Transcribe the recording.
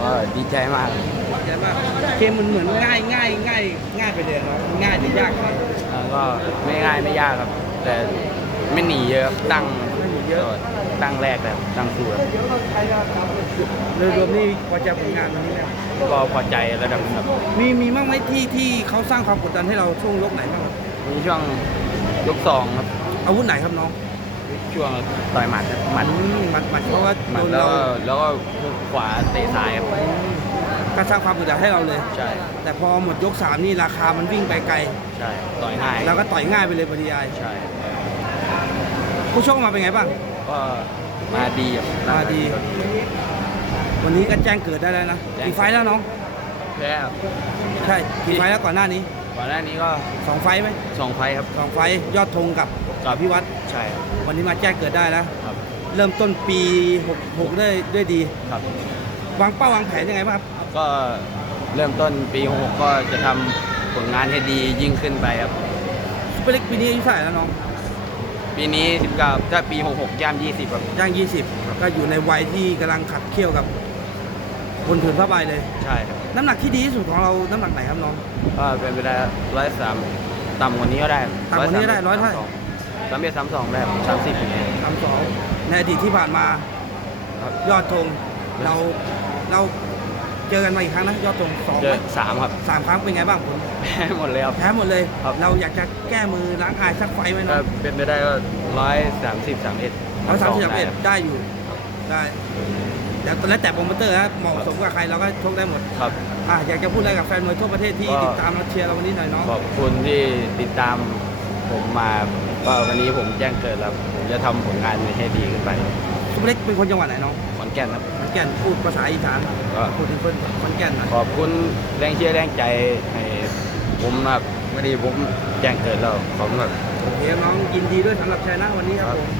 ก็ดีใจมากใช่ป่ะเกมมันเหมือนง่ายง่ายง่ายง่ายไปเลยเนาะง่ายหรือยากไงแล้วก็ไม่ง่ายไม่ยากครับ แต่ไม่หนีเยอะครับตั้งเยอะตั้งแรกแบบตั้งสู้ครับโดยรวมนี่พอใจผลงานวันนี้นี่ยก็พอใจระดับหนึงครับมีมีบ้างไหมที่ที่เขาสร้างความกดดันให้เราช่วงยกไหนบ้างมีช่วงยกสองครับอาวุธไหนครับน้อง ช่วงต่อยหมัดครับหมัดอืมหมัดหมัดเพราะว่าหมัโดดนแล้วเราก็แล้วก็ขวาเตะซ้ายครับก็สร้างความกดดันให้เราเลย ใช่แต่พอหมดยกสามนี่ราคามันวิ่งไปไกลใช่ต่อยง่ายเราก็ต่อยง่ายไปเลยปริยายใช่ผู้ชกมาเป็นไงบ้างก็มาดีครับมาดี วันนี้ก็แจ้งเกิดได้แล้วนะแจ้งกี่ไฟล์แล้วน้องแพ้ครับ ใช่กี่ไฟล์แล้วก่อนหน้านี้ ก่อนหน้านี้ก็สองไฟล์ไหมสองไฟท์ครับ สองไฟล์ยอดธงกับกับพิวัตรใช่ครับวันนี้มาแจ้งเกิดได้แล้ว ครับเริ่มต้นปี66ได้ด้วยดี ครับ วางเป้าวางแผนยังไงบ้างครับก็เริ่มต้นปี66ก็จะทำผลงานให้ดียิ่งขึ้นไปครับ ซุปเปอร์เล็กปีนี้อายุเท่าไหร่แล้วน้องปีนี้19ถ้าปี66ย่าง20ครับ ย่าง 20 ก็อยู่ในวัยที่กำลังขับเคี่ยวกับ บนผืนผ้าใบเลย ใช่ครับน้ำหนักที่ดีที่สุดของเราน้ำหนักไหนครับน้อง ก็เป็นไปได้ร้อยสามต่ำกว่านี้ก็ได้ต่ำกว่านี้ก็ได้ร้อยเท่าไหร่ สามเอ็ดสามสองได้สามสิบอย่างเงี้ย สามสองในอดีตที่ผ่านมาครับ ยอดธงเราเราเจอกันมาอีกครั้งนะยอดธงสองเจไหมอสามครับ สามครั้งเป็นไงบ้างผลแพ้หมดเลยครับ แพ้หมดเลย ครับ เราอยากจะแก้มือล้างอายสักไฟต์ไหมก็เนาะเป็นไปได้ก็ร้อยสามสิบสามเอ็ดเราสามสิบเอ็ดได้อยู่ได้ แต่แล้วแต่โปรโมเตอร์ฮะเหมาะสมกับใครเราก็ชกได้หมดครับ อะอยากจะพูดอะไรกับแฟนมวยทั่วประเทศที่ก็ ติดตามเราเชียร์เราวันนี้หน่อยน้องขอบคุณที่ติดตามผมมาก็วันนี้ผมแจ้งเกิดแล้วผมจะทำผลงานให้ดีขึ้นไปซุปเปอร์เล็กเป็นคนจังหวัดไหนน้องขอนแก่นครับ ขอนแก่นพูดภาษาอีสานก็ พูดถึงคนขอนแก่นหน่อยขอบคุณแรงเชียร์แรงใจให้ผมครับวันนี้ผมแจ้งเกิดแล้วขอบคุณครับ โอเคน้องยินดีด้วยสำหรับชัยนะวันนี้ครับผม